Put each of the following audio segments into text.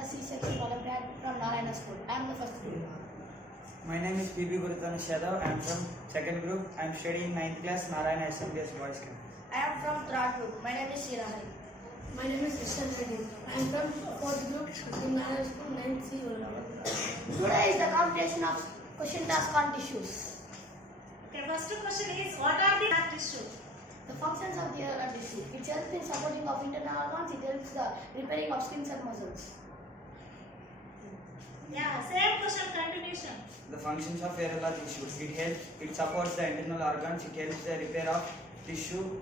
Class C section Olympiad from Narayana School. I am the first group. My name is P.B. Gurutanesh Yadav. I am from second group. I am studying 9th class Narayana Smps Boys Camp. I am from third group. My name is Shirahari. My name is Ishant Reddy. I am from fourth group in Narayana School 9th C. Today is the competition of question task on tissues. Okay, first question is, what are the tissues? The functions of the tissue. It helps in supporting of internal organs. It helps the repairing of skins and muscles. Yeah, same question, continuation. The functions of areola tissue. It supports the internal organs. It helps the repair of tissue.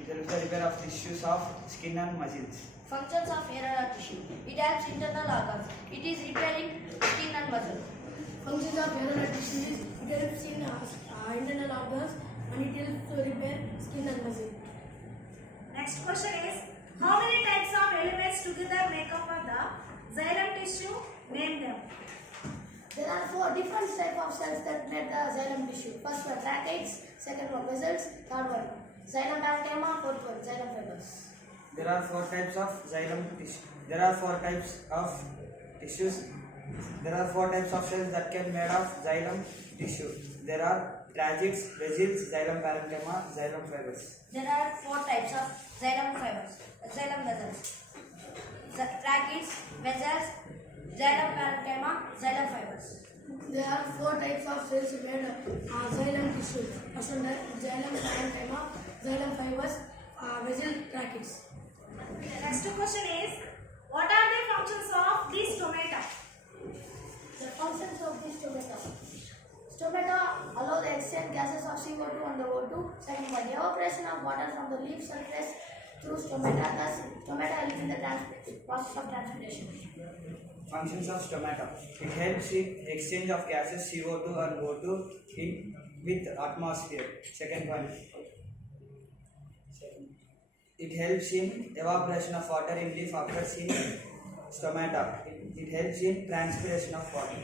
It helps the repair of tissues of skin and muscles. Functions of areola tissue. It helps internal organs. It is repairing skin and muscle. Functions of areola tissue is it helps in internal organs and it helps to repair skin and muscle. Next question is, how many types of elements together make up the xylem tissue? Name them. There are 4 different types of cells that make the xylem tissue. First one tracheids, second one vessels, third one xylem parenchyma, fourth one xylem fibers. There are 4 types of xylem tissue. There are 4 types of tissues. There are 4 types of cells that can made of xylem tissue. There are tracheids, vessels, xylem parenchyma, xylem fibers. There are 4 types of xylem fibers, xylem vessels. Tracheids, vessels, xylem parenchyma, xylem fibers. There are 4 types of cells made xylem tissue. First one xylem parenchyma, xylem fibers, vessel tracheids. Next question is, what are the functions of the stomata? The functions of this stomata. Stomata allow the exchange gases of CO2 and the O2. Second one, evaporation of water from the leaf surface through stomata. Thus, stomata helps in the process of transpiration. Functions of stomata. It helps in exchange of gases CO2 and O2 with atmosphere. Second one. It helps in evaporation of water in leaf occurs in stomata. It helps in transpiration of water.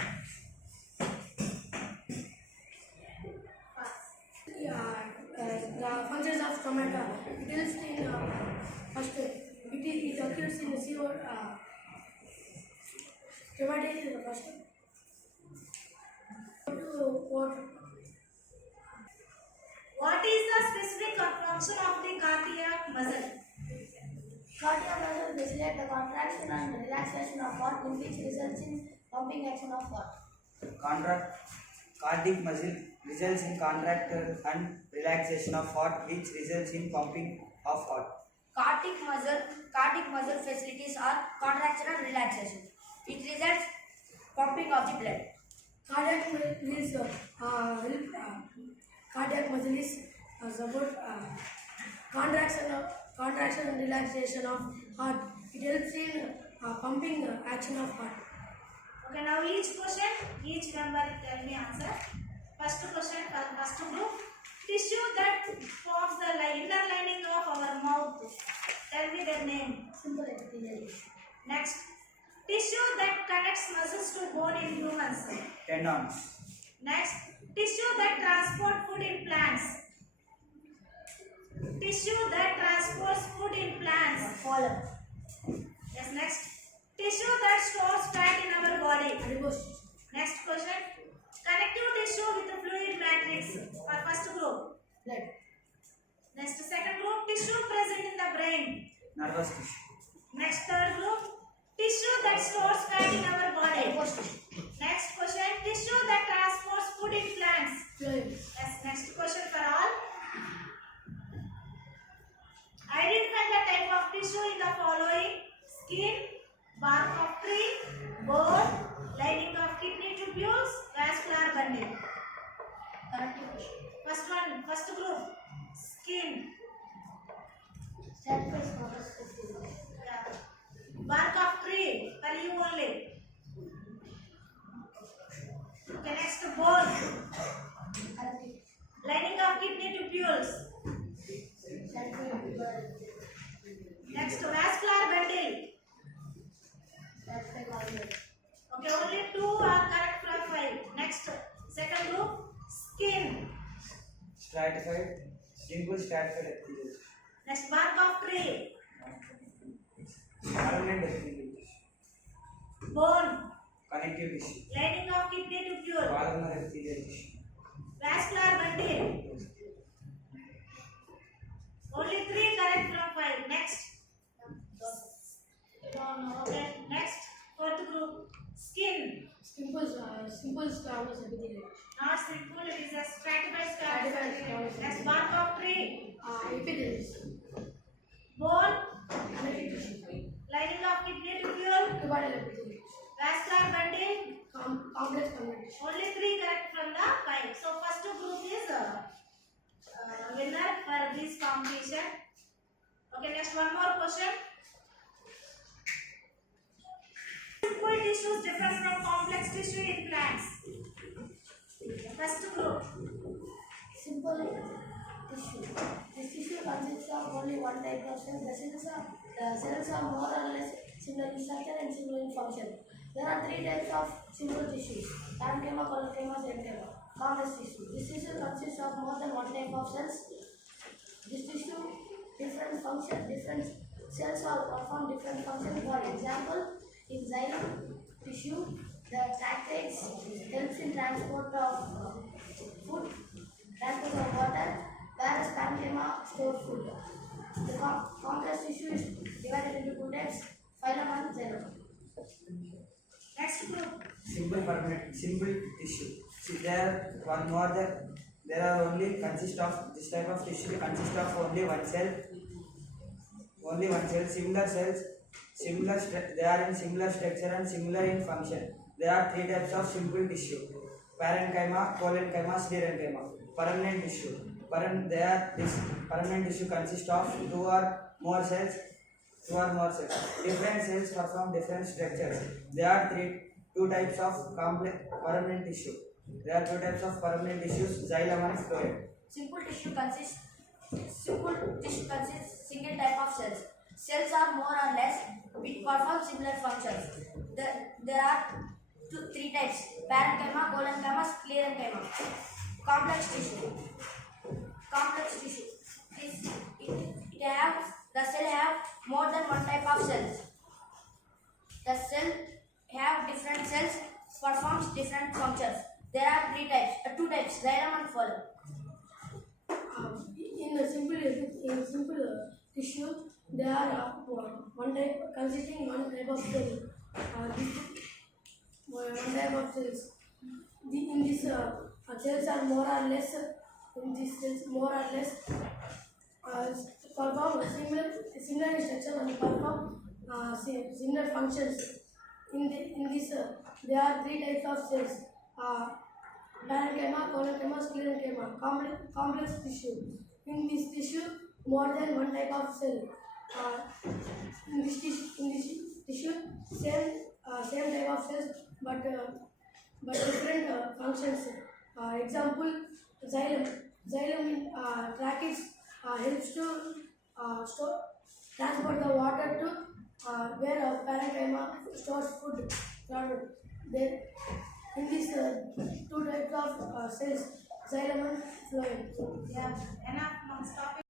The functions of stomata. It helps in first it occurs in CO. Stomata is the first one. What is the specific function of the cardiac muscle? Cardiac muscle facilitates the contraction and relaxation of heart, in which results in pumping action of heart. Cardiac muscle results in contraction and relaxation of heart, which results in pumping of heart. Cardiac muscle facilities are contraction and relaxation. It results pumping of the blood. Cardiac muscle is support contraction and relaxation of heart. It helps in pumping action of heart. Okay, now each question, each member tell me answer. First question, first group. Tissue that forms the inner lining of our mouth. Tell me their name. Simple epithelial. Next, tissue that connects muscles to bone in humans. Tendons. Next, tissue that transport food in plants. Tissue that transports food in plants. Column. Yes, next. Tissue that stores fat in our body. Next question. Connective tissue with the fluid matrix. For first group. Blood. Next, second group. Tissue present in the brain. Nervous tissue. Next, third group. Tissue that stores fat in our body. Next question. Tissue that transports food in plants. Yes, next question for all. Identify the type of tissue in the following: skin, bark of tree, bone, lining of kidney tubules, vascular bundle. First one, first group, skin. Yeah. Bark of tree, for you only. Okay, next bone. Lining of kidney tubules. Next vascular bundle. Okay, only 2 are correct from 5. Next, second group, skin. Stratified. Simple stratified epithelial. Next, bark of tree. Permanent epithelial. Bone. connective tissue, Lining of kidney tubule. columnar epithelial tissue. Vascular bundle. Only 3 correct from 5. Next. Okay. Next. Fourth group. Skin. Simple squamous epithelium. Not simple. It is a stratified Stratified squamous. squamous Next. Bark of tree. Epidermis. Bone. Connective tissue. Lining of kidney tubule. Cuboidal epithelium. Vascular bundle. Complex connective tissue. Only 3 correct from the 5. So first group is winner for this competition. Okay, next one more question. Simple tissues differ from complex tissue in plants. First group. Simple tissue. This tissue consists of only one type of cells. The cells are more or less similar in structure and similar in function. There are 3 types of simple tissues: parenchyma, collocyma, mesenchyma. Complex tissue. This tissue consists of more than one type of cells. This tissue different cells are perform different functions. For example, in xylem tissue, the tractates helps in transport of food, transport of water, whereas parenchyma stores food. The complex tissue is divided into 2 types: phylum and xylem. Next group. Simple tissue. See, there one more there are only consist of this type of tissue consist of only one cell. Similar cells, they are in similar structure and similar in function. There are 3 types of simple tissue: parenchyma, collenchyma, sclerenchyma. Permanent tissue. Permanent tissue consists of 2 or more cells. Different cells perform different structures. There are 2 types of permanent tissue. There are 2 types of permanent tissues: xylem and phloem. Simple tissue consists single type of cells. Cells are more or less which perform similar functions. There are 3 types: parenchyma, collenchyma, sclerenchyma. Complex tissue. The cell have more than one type of cells. The cell have different cells performs different functions. There are 2 types: xylem and phloem. In simple tissue, there are one type consisting one type of cell. One type of cells. In this cells are more or less. In these cells, more or less perform similar in structure and perform similar functions. In this, there are 3 types of cells: parenchyma, collenchyma, sclerenchyma. Complex tissue. In this tissue, more than one type of cell. In this tissue, same type of cells, but different functions. Example: xylem. Xylem in tracheids helps to transport the water to where parenchyma stores food. There, in these 2 types of cells, xylem and phloem. Yeah, enough. Now stop it.